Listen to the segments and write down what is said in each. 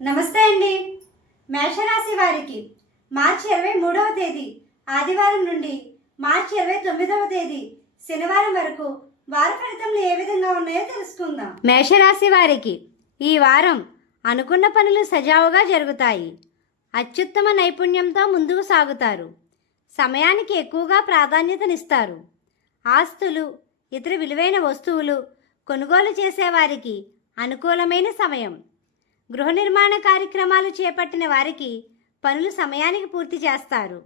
నమస్తే అండి. మేషరాశి వారికి మార్చి 23వ తేదీ ఆదివారం నుండి మార్చి 29వ తేదీ శనివారం వరకు వార ఫలితములు ఏ విధంగా ఉన్నాయో తెలుసుకుందాం. మేషరాశి వారికి ఈ వారం అనుకున్న పనులు సజావుగా జరుగుతాయి. అత్యుత్తమ నైపుణ్యంతో ముందుకు సాగుతారు. సమయానికి ఎక్కువగా ప్రాధాన్యతనిస్తారు. ఆస్తులు, ఇతర విలువైన వస్తువులు కొనుగోలు చేసేవారికి అనుకూలమైన సమయం. గృహ నిర్మాణ కార్యక్రమాలు చేపట్టిన వారికి పనులు సమయానికి పూర్తి చేస్తారు.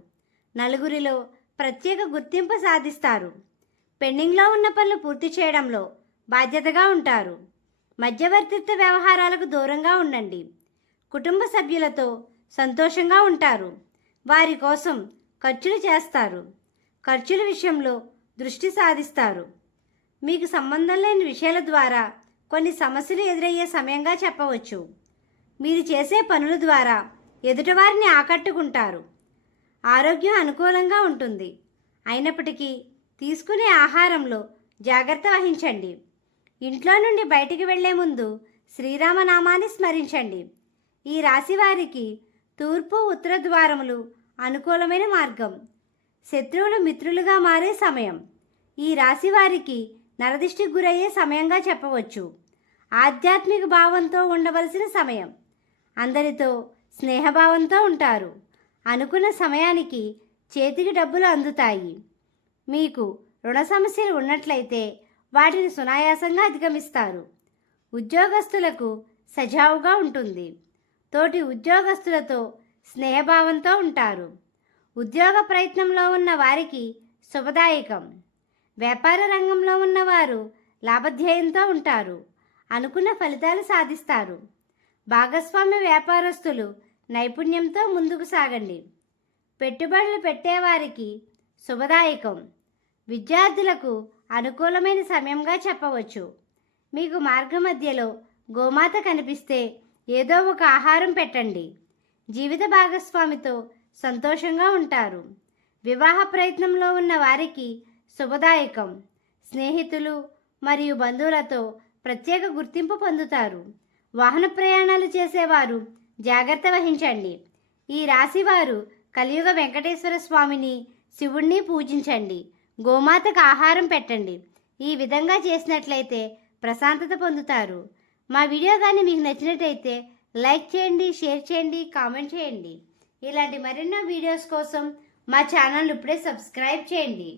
నలుగురిలో ప్రత్యేక గుర్తింపు సాధిస్తారు. పెండింగ్లో ఉన్న పనులు పూర్తి చేయడంలో బాధ్యతగా ఉంటారు. మధ్యవర్తిత్వ వ్యవహారాలకు దూరంగా ఉండండి. కుటుంబ సభ్యులతో సంతోషంగా ఉంటారు. వారి కోసం ఖర్చులు చేస్తారు. ఖర్చుల విషయంలో దృష్టి సాధిస్తారు. మీకు సంబంధం లేని విషయాల ద్వారా కొన్ని సమస్యలు ఎదురయ్యే సమయంగా చెప్పవచ్చు. మీరు చేసే పనుల ద్వారా ఎదుటివారిని ఆకట్టుకుంటారు. ఆరోగ్యం అనుకూలంగా ఉంటుంది. అయినప్పటికీ తీసుకునే ఆహారంలో జాగ్రత్త వహించండి. ఇంట్లో నుండి బయటికి వెళ్లే ముందు శ్రీరామనామాన్ని స్మరించండి. ఈ రాశి వారికి తూర్పు, ఉత్తర ద్వారములు అనుకూలమైన మార్గం. శత్రువులు మిత్రులుగా మారే సమయం. ఈ రాశి వారికి నరదిష్టికి గురయ్యే సమయంగా చెప్పవచ్చు. ఆధ్యాత్మిక భావంతో ఉండవలసిన సమయం. అందరితో స్నేహభావంతో ఉంటారు. అనుకున్న సమయానికి చేతికి డబ్బులు అందుతాయి. మీకు రుణ సమస్యలు ఉన్నట్లయితే వాటిని సునాయాసంగా అధిగమిస్తారు. ఉద్యోగస్తులకు సజావుగా ఉంటుంది. తోటి ఉద్యోగస్తులతో స్నేహభావంతో ఉంటారు. ఉద్యోగ ప్రయత్నంలో ఉన్న వారికి శుభదాయకం. వ్యాపార రంగంలో ఉన్నవారు లాభధ్యేయంతో ఉంటారు. అనుకున్న ఫలితాలు సాధిస్తారు. భాగస్వామ్య వ్యాపారస్తులు నైపుణ్యంతో ముందుకు సాగండి. పెట్టుబడులు పెట్టేవారికి శుభదాయకం. విద్యార్థులకు అనుకూలమైన సమయంగా చెప్పవచ్చు. మీకు మార్గమధ్యలో గోమాత కనిపిస్తే ఏదో ఒక ఆహారం పెట్టండి. జీవిత భాగస్వామితో సంతోషంగా ఉంటారు. వివాహ ప్రయత్నంలో ఉన్న వారికి శుభదాయకం. స్నేహితులు మరియు బంధువులతో ప్రత్యేక గుర్తింపు పొందుతారు. వాహన ప్రయాణాలు చేసేవారు జాగ్రత్త వహించండి. ఈ రాశివారు కలియుగ వెంకటేశ్వర స్వామిని, శివుణ్ణి పూజించండి. గోమాతకు ఆహారం పెట్టండి. ఈ విధంగా చేసినట్లయితే ప్రశాంతత పొందుతారు. మా వీడియో కానీ మీకు నచ్చినట్లయితే లైక్ చేయండి, షేర్ చేయండి, కామెంట్ చేయండి. ఇలాంటి మరెన్నో వీడియోస్ కోసం మా ఛానల్ ఇప్పుడే సబ్స్క్రైబ్ చేయండి.